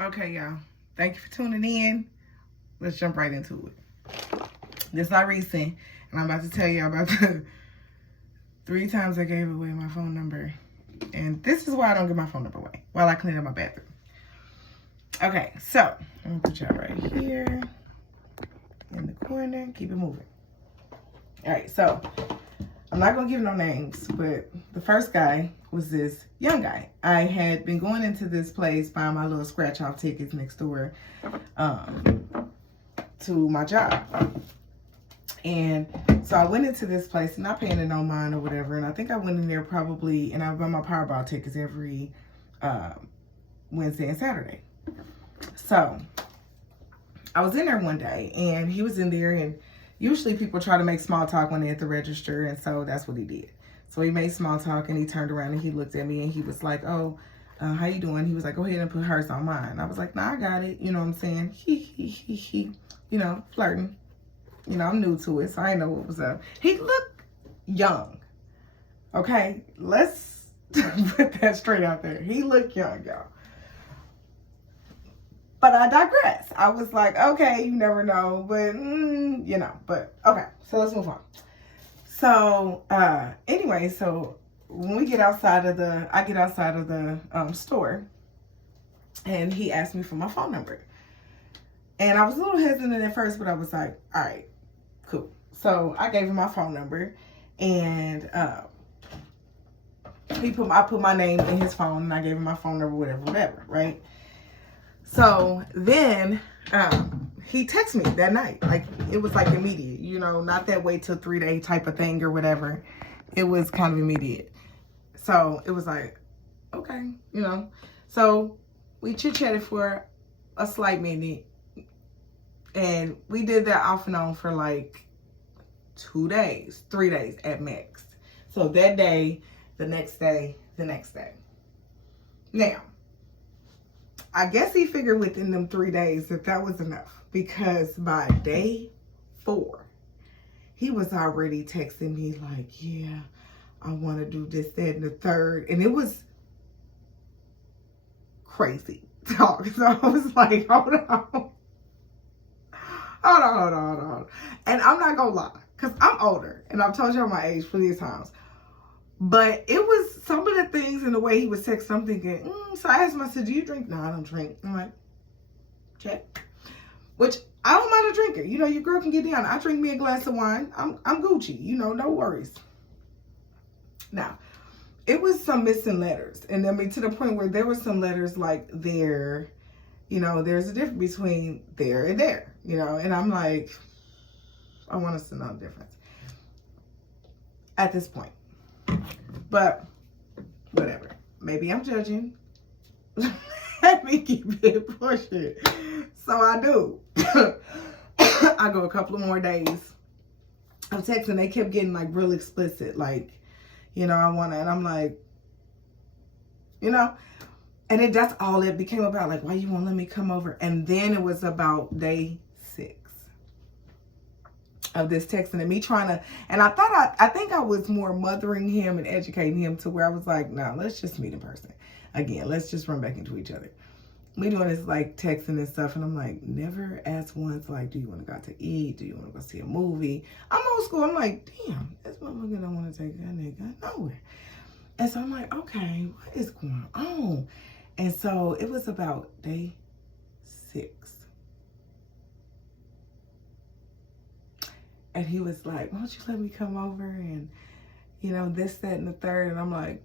Okay, y'all. Thank you for tuning in. Let's jump right into it. This is not recent, and I'm about to tell you about the 3 times I gave away my phone number. And this is why I don't give my phone number away while I clean up my bathroom. Okay, so I'm gonna put y'all right here in the corner. Keep it moving. All right, so I'm not gonna give no names, but the first guy was this young guy. I had been going into this place buying my little scratch off tickets next door to my job. And so I went into this place, not paying it no mind or whatever. And I think I went in there probably, and I buy my Powerball tickets every Wednesday and Saturday. So I was in there one day, and he was in there, and usually people try to make small talk when they're at the register, and so that's what he did. So he made small talk, and he turned around, and he looked at me, and he was like, oh, how you doing? He was like, go ahead and put hers on mine. I was like, nah, I got it. You know what I'm saying? He, you know, flirting. You know, I'm new to it, so I didn't know what was up. He looked young. Okay? Let's put that straight out there. He looked young, y'all. But I digress. I was like, okay, you never know, but, you know, but, okay. So let's move on. So, anyway, so when we get outside of I get outside of the store, and he asked me for my phone number. And I was a little hesitant at first, but I was like, all right, cool. So I gave him my phone number, and I put my name in his phone, and I gave him my phone number, whatever, right? So then he texted me that night. Like, it was like immediate, you know, not that wait till 3-day type of thing or whatever. It was kind of immediate. So it was like, okay, you know. So we chit-chatted for a slight minute. And we did that off and on for like 2 days, 3 days at max. So that day, the next day, the next day. Now, I guess he figured within them 3 days that was enough, because by day 4, he was already texting me like, yeah, I want to do this, that, and the third. And it was crazy talk. So I was like, hold on. Hold on. And I'm not going to lie, because I'm older, and I've told y'all my age plenty of times. But it was some of the things in the way he was texting, I'm thinking, so I asked him, I said, do you drink? No, I don't drink. I'm like, check. Which, I don't mind a drinker. You know, your girl can get down. I drink me a glass of wine. I'm Gucci. You know, no worries. Now, it was some missing letters. And I mean, to the point where there were some letters like there, you know, there's a difference between there and there, you know. And I'm like, I want us to know the difference at this point. But whatever. Maybe I'm judging. Let me keep it pushing. So I do. I go a couple of more days. I'm texting. They kept getting like real explicit. Like, you know, I want to. And I'm like, you know. And that's all it became about. Like, why you won't let me come over? And then it was about day 6 of this texting and me trying to, and I think I was more mothering him and educating him to where I was like, no, let's just meet in person. Again, let's just run back into each other. We doing this like texting and stuff, and I'm like, never ask once, like, do you want to go out to eat? Do you want to go see a movie? I'm old school. I'm like, damn, this motherfucker don't want to take that nigga nowhere. And so I'm like, okay, what is going on? And so it was about day 6. And he was like, why don't you let me come over and, you know, this, that, and the third. And I'm like,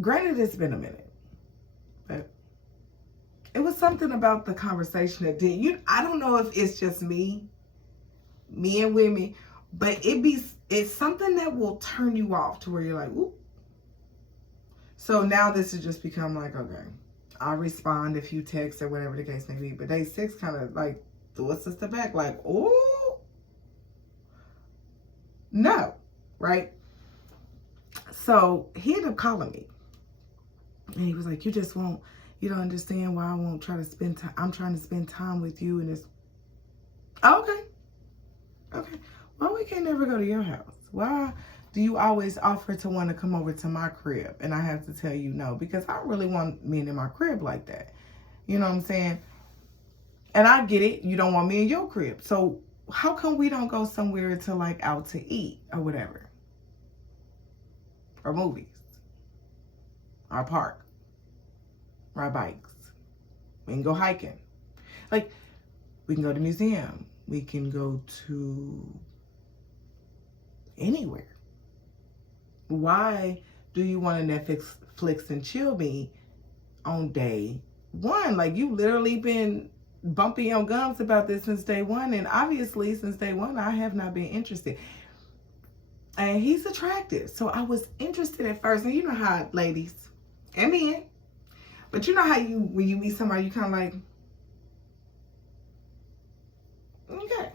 Granted, it's been a minute, but it was something about the conversation that did. I don't know if it's just me and women, but it's something that will turn you off to where you're like, whoop. So now this has just become like, okay, I'll respond if you text or whatever the case may be. But day 6 kind of like threw us a step back, like, oh, no, right? So he ended up calling me. And he was like, you don't understand why I won't try to spend time. I'm trying to spend time with you. And it's, okay. Well, we can't never go to your house. Why do you always offer to want to come over to my crib? And I have to tell you no, because I don't really want men in my crib like that. You know what I'm saying? And I get it. You don't want me in your crib. So how come we don't go somewhere to like out to eat or whatever? Or movies. Or park. Ride bikes. We can go hiking. Like, we can go to the museum. We can go to anywhere. Why do you want to Netflix and chill me on day one? Like, you literally been bumping your gums about this since day one. And obviously, since day one, I have not been interested. And he's attractive. So I was interested at first. And you know how ladies and men, but you know how when you meet somebody, you kind of like, okay.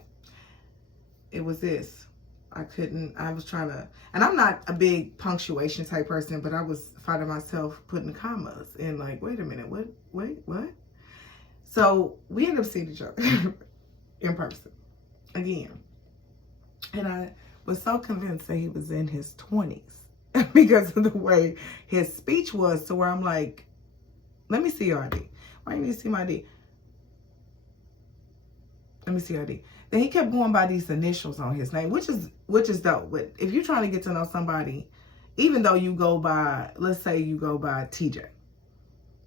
It was this. I was trying to, and I'm not a big punctuation type person, but I was finding myself putting commas and like, wait a minute, what? So we ended up seeing each other in person again. And I was so convinced that he was in his 20s because of the way his speech was, to where I'm like, let me see your ID. Why do you need to see my ID? Let me see your ID. Then he kept going by these initials on his name, which is dope. But if you're trying to get to know somebody, even though you go by, let's say you go by TJ,